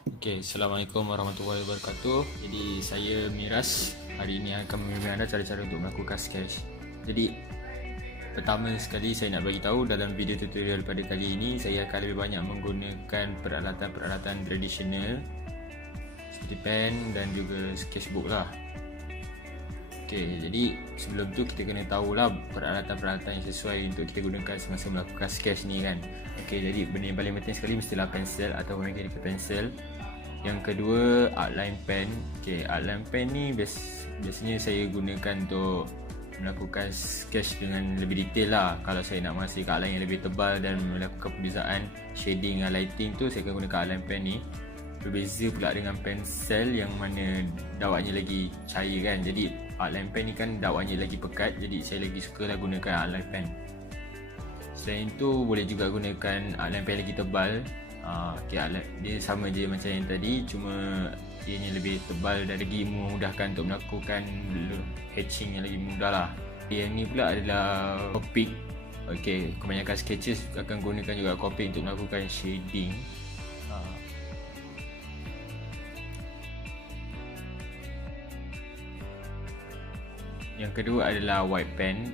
Assalamualaikum warahmatullahi wabarakatuh. Jadi saya Miras. Hari ini akan membimbing anda cara-cara untuk melakukan sketch. Jadi pertama sekali saya nak bagi tahu dalam video tutorial pada kali ini saya akan lebih banyak menggunakan peralatan-peralatan tradisional seperti pen dan juga sketchbook lah. Jadi sebelum tu kita kena tahulah peralatan-peralatan yang sesuai untuk kita gunakan semasa melakukan sketch ni kan. Jadi benda yang paling penting sekali mestilah pensel atau mechanical pencil. Yang kedua, outline pen. Outline pen ni biasanya saya gunakan untuk melakukan sketch dengan lebih detail lah. Kalau saya nak menghasilkan outline yang lebih tebal dan melakukan perbezaan shading dan lighting tu, saya akan gunakan outline pen ni. Berbeza pula dengan pensel yang mana dakwanya lagi cair kan. Jadi outline pen ni kan dakwanya lagi pekat, jadi saya lagi suka lah gunakan outline pen. Selain tu boleh juga gunakan outline pen lagi tebal. Dia sama je macam yang tadi, cuma ianya lebih tebal dan lagi memudahkan untuk melakukan hatching yang lagi mudah lah. Yang ni pula adalah Copic. Kebanyakan sketches akan gunakan juga Copic untuk melakukan shading. Yang kedua adalah white pen.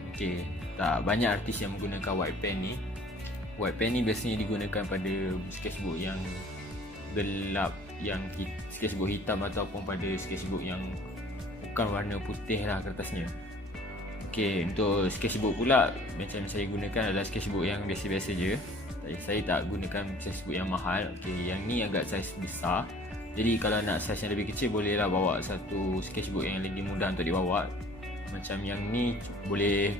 Tak banyak artis yang menggunakan white pen ni. White pen ni biasanya digunakan pada sketchbook yang gelap, yang sketchbook hitam ataupun pada sketchbook yang bukan warna putih lah kertasnya. Untuk sketchbook pula macam saya gunakan adalah sketchbook yang biasa-biasa je. Saya tak gunakan sketchbook yang mahal. Yang ni agak saiz besar. Jadi kalau nak saiz yang lebih kecil, bolehlah bawa satu sketchbook yang lebih mudah untuk dibawa. Macam yang ni boleh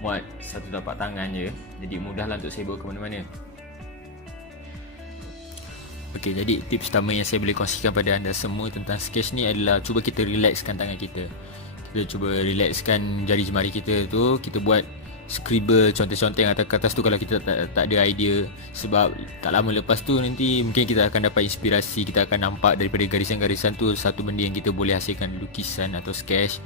muat satu tapak tangan je, jadi mudahlah untuk saya bawa ke mana-mana. Jadi tips pertama yang saya boleh kongsikan pada anda semua tentang sketch ni adalah cuba kita relaxkan tangan kita. Kita cuba relaxkan jari jemari kita tu, kita buat scribble, conteng-conteng atas tu kalau kita tak ada idea. Sebab tak lama lepas tu nanti mungkin kita akan dapat inspirasi, kita akan nampak daripada garisan-garisan tu satu benda yang kita boleh hasilkan lukisan atau sketch.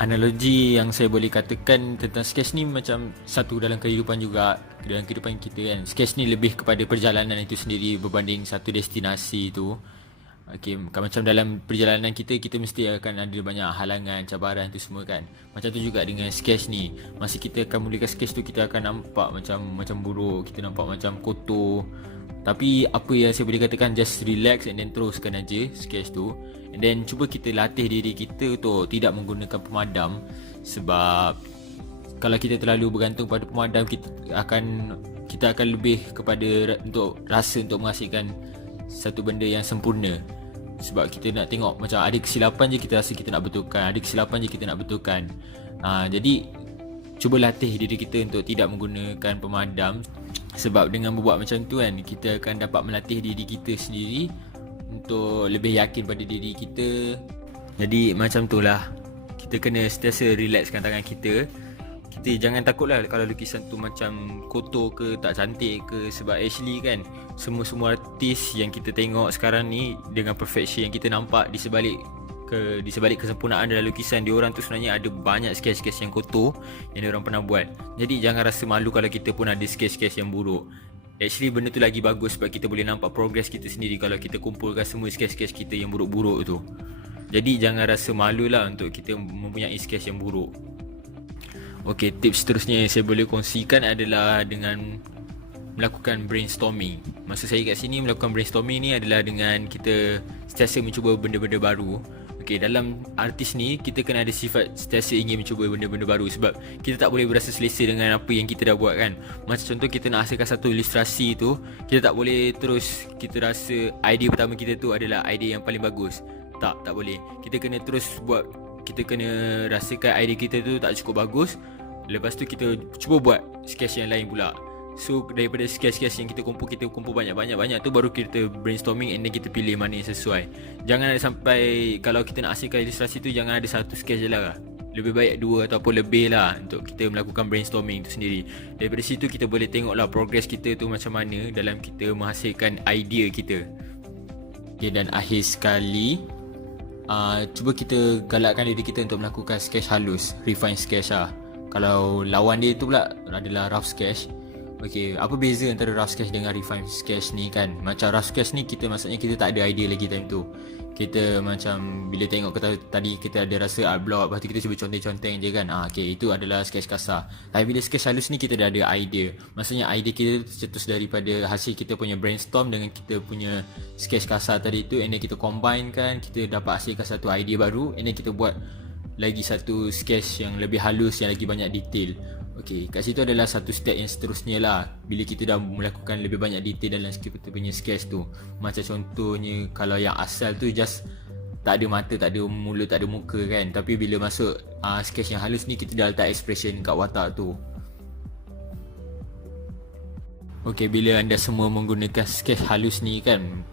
Analogi yang saya boleh katakan tentang sketch ni macam satu dalam kehidupan juga. Dalam kehidupan kita kan, sketch ni lebih kepada perjalanan itu sendiri berbanding satu destinasi tu. Macam dalam perjalanan kita mesti akan ada banyak halangan, cabaran tu semua kan. Macam tu juga dengan sketch ni. Masa kita akan mulakan sketch tu, kita akan nampak macam buruk, kita nampak macam kotor. Tapi apa yang saya boleh katakan, just relax and then teruskan aja sketch tu. And then cuba kita latih diri kita untuk tidak menggunakan pemadam. Sebab kalau kita terlalu bergantung pada pemadam, kita akan lebih kepada untuk rasa untuk menghasilkan satu benda yang sempurna. Sebab kita nak tengok macam ada kesilapan je, kita rasa kita nak betulkan, ada kesilapan je kita nak betulkan. Jadi cuba latih diri kita untuk tidak menggunakan pemadam. Sebab dengan berbuat macam tu kan, kita akan dapat melatih diri kita sendiri untuk lebih yakin pada diri kita. Jadi macam tu lah, kita kena sentiasa relaxkan tangan kita. Kita jangan takut lah kalau lukisan tu macam kotor ke, tak cantik ke. Sebab actually kan, semua artis yang kita tengok sekarang ni, dengan perfection yang kita nampak di sebalik kesempurnaan dalam lukisan, diorang tu sebenarnya ada banyak sketch-sketch yang kotor yang diorang pernah buat. Jadi jangan rasa malu kalau kita pun ada sketch-sketch yang buruk. Actually benda tu lagi bagus sebab kita boleh nampak progress kita sendiri kalau kita kumpulkan semua sketch-sketch kita yang buruk-buruk tu. Jadi jangan rasa malu lah untuk kita mempunyai sketch yang buruk. Tips seterusnya yang saya boleh kongsikan adalah dengan melakukan brainstorming. Maksud saya kat sini melakukan brainstorming ni adalah dengan kita sentiasa mencuba benda-benda baru. Dalam artis ni kita kena ada sifat sentiasa ingin mencuba benda-benda baru. Sebab kita tak boleh berasa selesa dengan apa yang kita dah buat kan. Macam contoh kita nak hasilkan satu ilustrasi tu, kita tak boleh terus kita rasa idea pertama kita tu adalah idea yang paling bagus. Tak boleh. Kita kena terus buat, kita kena rasakan idea kita tu tak cukup bagus. Lepas tu kita cuba buat sketch yang lain pula. So daripada sketch-sketch yang kita kumpul banyak-banyak tu, baru kita brainstorming and then kita pilih mana yang sesuai. Jangan ada sampai, kalau kita nak hasilkan ilustrasi tu, jangan ada satu sketch je lah. Lebih baik dua ataupun lebih lah untuk kita melakukan brainstorming tu sendiri. Daripada situ kita boleh tengok lah progress kita tu macam mana dalam kita menghasilkan idea kita. Dan akhir sekali, cuba kita galakkan diri kita untuk melakukan sketch halus, refine sketch lah. Kalau lawan dia tu pula adalah rough sketch, Okay, apa beza antara rough sketch dengan refine sketch ni kan? Macam rough sketch ni maksudnya kita tak ada idea lagi time tu. Kita macam bila tengok tadi kita ada rasa art block, lepas tu kita cuba conteng-conteng je kan. Okay, itu adalah sketch kasar. Tapi bila sketch halus ni kita dah ada idea. Maksudnya idea kita tercetus daripada hasil kita punya brainstorm dengan kita punya sketch kasar tadi tu, and then kita combine kan, kita dapat hasilkan satu idea baru, and then kita buat lagi satu sketch yang lebih halus, yang lagi banyak detail. Okay, kat situ adalah satu step yang seterusnya lah. Bila kita dah melakukan lebih banyak detail dalam kita punya sketch tu. Macam contohnya kalau yang asal tu just tak ada mata, tak ada mulut, tak ada muka kan. Tapi bila masuk sketch yang halus ni, kita dah letak expression kat watak tu. Okay, bila anda semua menggunakan sketch halus ni kan,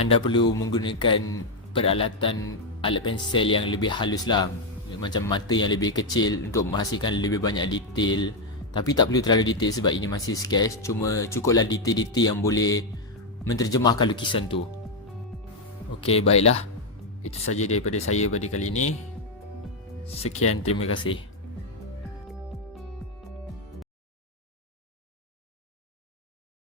anda perlu menggunakan peralatan alat pensel yang lebih halus lah. Macam mata yang lebih kecil untuk menghasilkan lebih banyak detail. Tapi tak perlu terlalu detail sebab ini masih sketch. Cuma cukuplah detail-detail yang boleh menterjemahkan lukisan tu. Okay, baiklah. Itu saja daripada saya pada kali ini. Sekian, terima kasih.